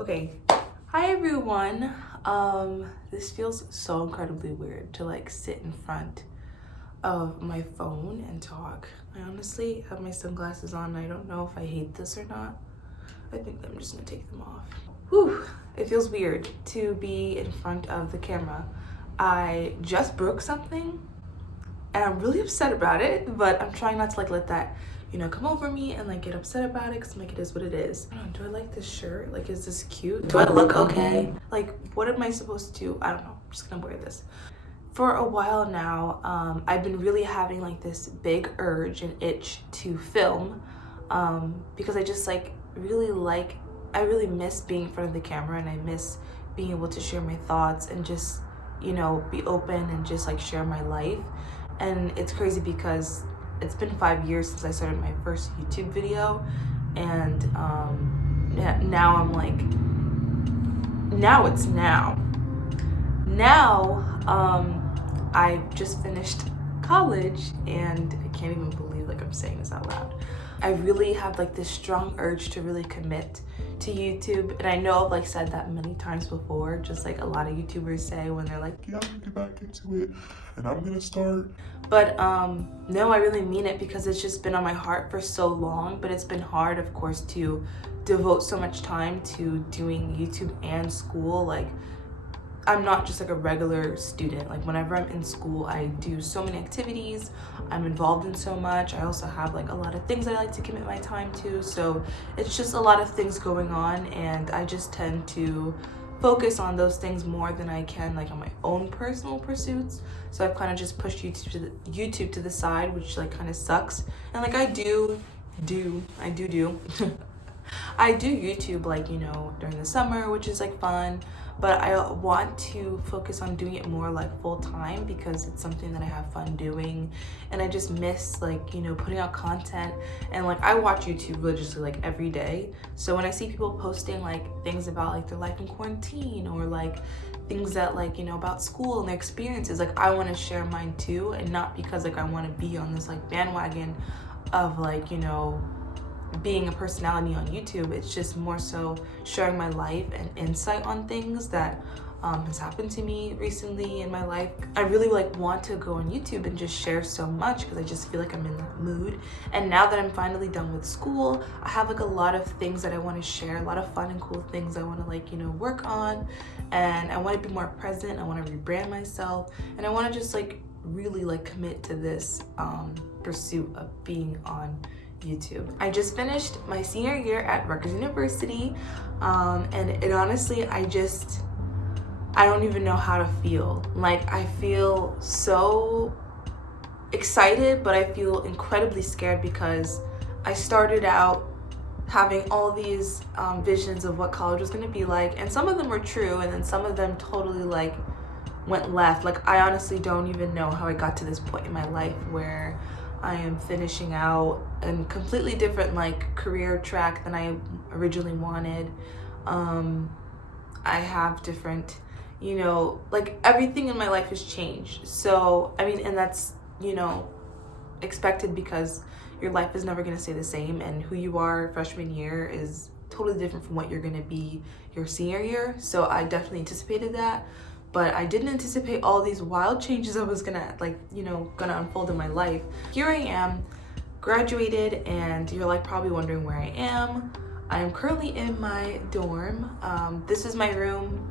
Okay, hi everyone. This feels so incredibly weird to like sit in front of my phone and talk. I honestly have my sunglasses on. I don't know if I hate this or not. I think I'm just gonna take them off. Whew, it feels weird to be in front of the camera. I just broke something and I'm really upset about it, but I'm trying not to like let that come over me and like get upset about it because like it is what it is. I don't know, do I like this shirt? Like, is this cute? Do I look okay? Like, what am I supposed to, I don't know, I'm just gonna wear this. For a while now, I've been really having like this big urge and itch to film because I just like, I really miss being in front of the camera, and I miss being able to share my thoughts and just, be open and just like share my life. And it's crazy because it's been 5 years since I started my first YouTube video, and yeah, now I'm like, now it's now. I just finished college, and I can't even believe like I'm saying this out loud. I really have like this strong urge to really commit to YouTube, and I know I've like said that many times before, just like a lot of YouTubers say when they're like, yeah, I'm gonna get back into it and I'm gonna start. But no, I really mean it because it's just been on my heart for so long. But it's been hard, of course, to devote so much time to doing YouTube and school. Like, I'm not just like a regular student. Like, whenever I'm in school, I do so many activities. I'm involved in so much. I also have like a lot of things I like to commit my time to. So it's just a lot of things going on, and I just tend to focus on those things more than I can like on my own personal pursuits. So I've kind of just pushed YouTube to the side, which like kind of sucks. And like I do I do I do YouTube like, during the summer, which is like fun, but I want to focus on doing it more like full time because it's something that I have fun doing, and I just miss like, putting out content. And like I watch YouTube religiously like every day. So when I see people posting like things about like their life in quarantine, or like things that like, about school and their experiences, like I want to share mine too, and not because like I want to be on this like bandwagon of like, being a personality on YouTube. It's just more so sharing my life and insight on things that has happened to me recently in my life. I really like want to go on YouTube and just share so much because I just feel like I'm in that mood. And now that I'm finally done with school, I have like a lot of things that I want to share, a lot of fun and cool things I want to like, work on, and I want to be more present. I want to rebrand myself, and I want to just like really like commit to this pursuit of being on YouTube. I just finished my senior year at Rutgers University, and it honestly, I don't even know how to feel. Like, I feel so excited, but I feel incredibly scared because I started out having all these visions of what college was going to be like, and some of them were true, and then some of them totally like went left. Like, I honestly don't even know how I got to this point in my life where I am finishing out a completely different like career track than I originally wanted. I have different, like everything in my life has changed. So, I mean, and that's, expected because your life is never going to stay the same, and who you are freshman year is totally different from what you're going to be your senior year. So I definitely anticipated that. But I didn't anticipate all these wild changes that was gonna gonna unfold in my life. Here I am, graduated, and you're like probably wondering where I am. I am currently in my dorm. This is my room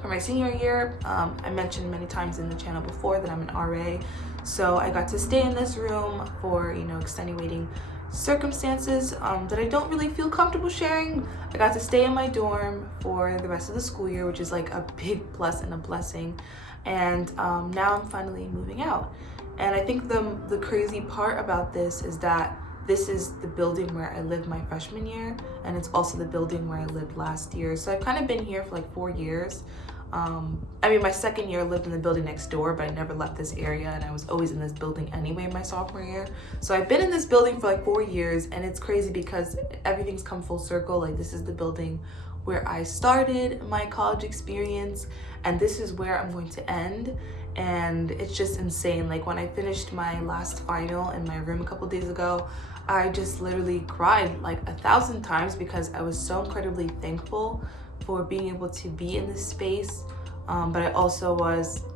for my senior year. I mentioned many times in the channel before that I'm an RA. So I got to stay in this room for, extenuating circumstances that I don't really feel comfortable sharing. I got to stay in my dorm for the rest of the school year, which is like a big plus and a blessing. And now I'm finally moving out. And I think the crazy part about this is that this is the building where I lived my freshman year, and it's also the building where I lived last year. So I've kind of been here for like 4 years. I mean, my second year I lived in the building next door, but I never left this area, and I was always in this building anyway my sophomore year. So I've been in this building for like 4 years, and it's crazy because everything's come full circle. Like, this is the building where I started my college experience, and this is where I'm going to end. And it's just insane. Like, when I finished my last final in my room a couple days ago, I just literally cried like 1,000 times because I was so incredibly thankful for being able to be in this space. But it was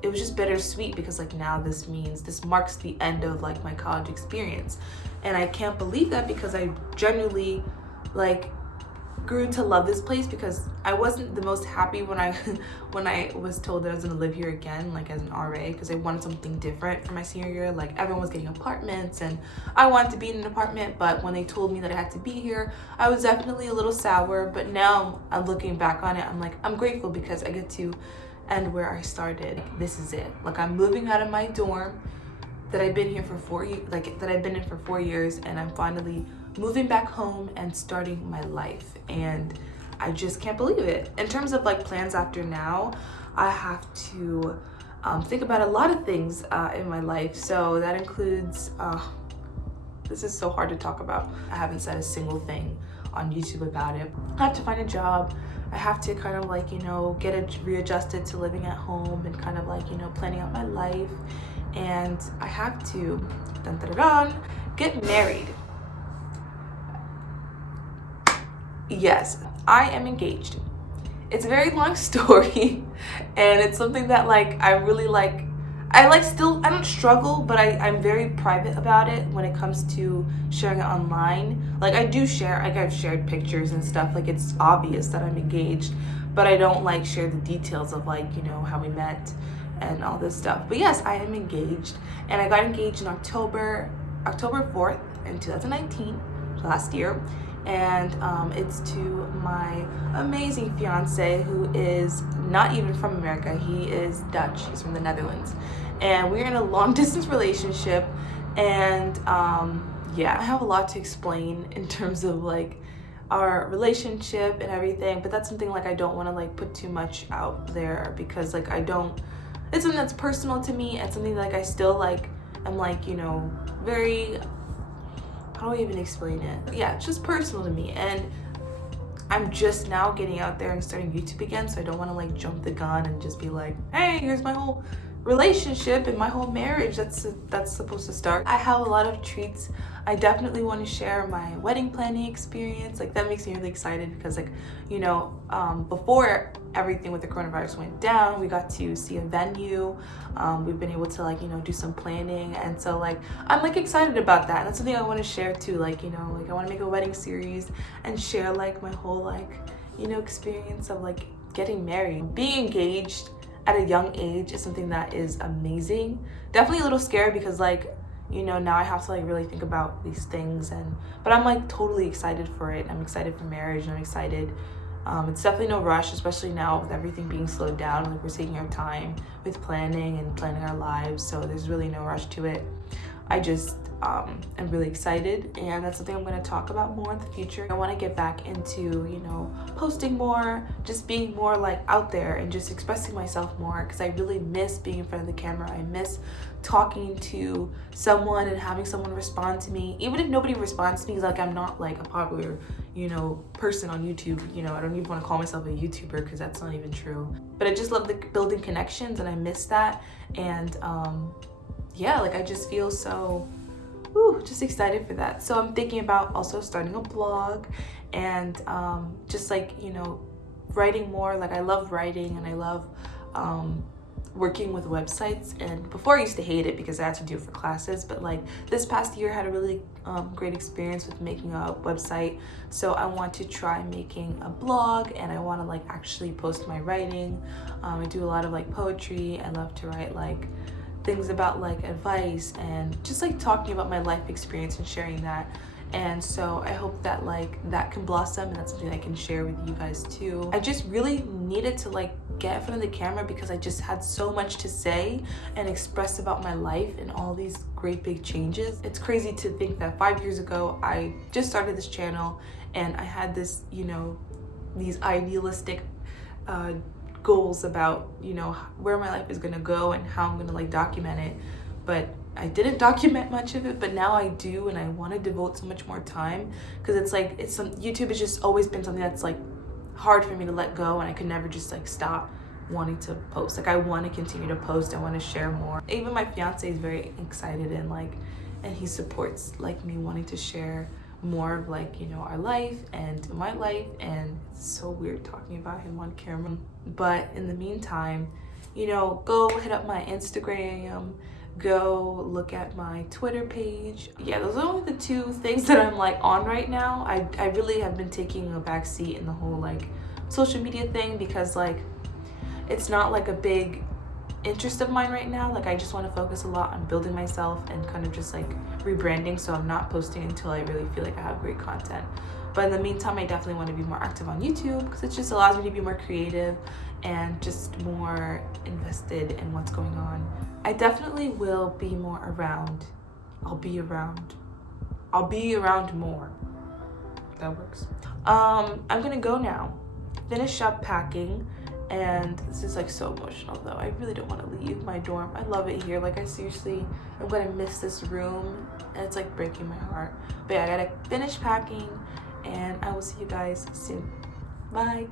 just bittersweet because like now this marks the end of like my college experience. And I can't believe that because I genuinely like grew to love this place, because I wasn't the most happy when I when I was told that I was gonna live here again, like as an RA, because I wanted something different for my senior year. Like everyone was getting apartments and I wanted to be in an apartment, but when they told me that I had to be here, I was definitely a little sour. But now I'm looking back on it, I'm like, I'm grateful because I get to end where I started. This is it. Like I'm moving out of my dorm that I've been here for 4 years, like that I've been in for 4 years, and I'm finally moving back home and starting my life. And I just can't believe it. In terms of like plans after now, I have to think about a lot of things in my life. So that includes, this is so hard to talk about. I haven't said a single thing on YouTube about it. I have to find a job. I have to kind of like, get readjusted to living at home and kind of like, planning out my life. And I have to get married. Yes, I am engaged. It's a very long story, and it's something that like I really like. I don't struggle, but I'm very private about it when it comes to sharing it online. Like I do share, like I've shared pictures and stuff, like it's obvious that I'm engaged, but I don't like share the details of like, how we met and all this stuff. But yes, I am engaged, and I got engaged in October 4th in 2019, last year. And it's to my amazing fiance, who is not even from America. He is Dutch. He's from the Netherlands, and we're in a long distance relationship. And yeah, I have a lot to explain in terms of like our relationship and everything, but that's something like I don't want to like put too much out there, because like it's something that's personal to me, and something like I still like I'm like very, how do I even explain it? Yeah, it's just personal to me, and I'm just now getting out there and starting YouTube again, so I don't want to like jump the gun and just be like, hey, here's my whole relationship and my whole marriage that's supposed to start. I have a lot of treats. I definitely want to share my wedding planning experience. Like that makes me really excited because like, before everything with the coronavirus went down, we got to see a venue. We've been able to like, do some planning. And so like, I'm like excited about that. And that's something I want to share too. Like, like I want to make a wedding series and share like my whole like, experience of like getting married. Being engaged at a young age is something that is amazing. Definitely a little scary because like, now I have to like really think about these things, but I'm like totally excited for it. I'm excited for marriage, and I'm excited. It's definitely no rush, especially now with everything being slowed down. Like we're taking our time with planning our lives, so there's really no rush to it. I just am really excited, and that's something I'm going to talk about more in the future. I want to get back into, posting more, just being more like out there and just expressing myself more, because I really miss being in front of the camera. I miss talking to someone and having someone respond to me, even if nobody responds to me. Like I'm not like a popular, person on YouTube. I don't even want to call myself a YouTuber because that's not even true. But I just love building connections, and I miss that. And yeah, like I just feel so just excited for that. So I'm thinking about also starting a blog, and just like writing more. Like I love writing, and I love working with websites. And before I used to hate it because I had to do it for classes, but like this past year I had a really great experience with making a website. So I want to try making a blog, and I want to like actually post my writing. I do a lot of like poetry. I love to write like things about like advice and just like talking about my life experience and sharing that. And so I hope that like that can blossom, and that's something I can share with you guys too. I just really needed to like get in front of the camera because I just had so much to say and express about my life and all these great big changes. It's crazy to think that 5 years ago I just started this channel, and I had this, these idealistic goals about where my life is gonna go and how I'm gonna like document it, but I didn't document much of it. But now I do, and I want to devote so much more time, because it's like YouTube has just always been something that's like hard for me to let go, and I could never just like stop wanting to post. Like I want to continue to post. I want to share more. Even my fiance is very excited and like and he supports like me wanting to share more of like, you know, our life and my life. And it's so weird talking about him on camera, but in the meantime, you know, go hit up my Instagram, go look at my Twitter page. Yeah, those are only the two things that I'm like on right now. I really have been taking a back seat in the whole like social media thing, because like it's not like a big interest of mine right now. Like I just want to focus a lot on building myself and kind of just like rebranding, so I'm not posting until I really feel like I have great content. But in the meantime, I definitely want to be more active on YouTube, because it just allows me to be more creative and just more invested in what's going on. I definitely will be more around. I'll be around more. That works. I'm gonna go now, finish up packing. And this is like so emotional though. I really don't want to leave my dorm. I love it here. Like I seriously, I'm gonna miss this room, and it's like breaking my heart. But yeah, I gotta finish packing, and I will see you guys soon. Bye.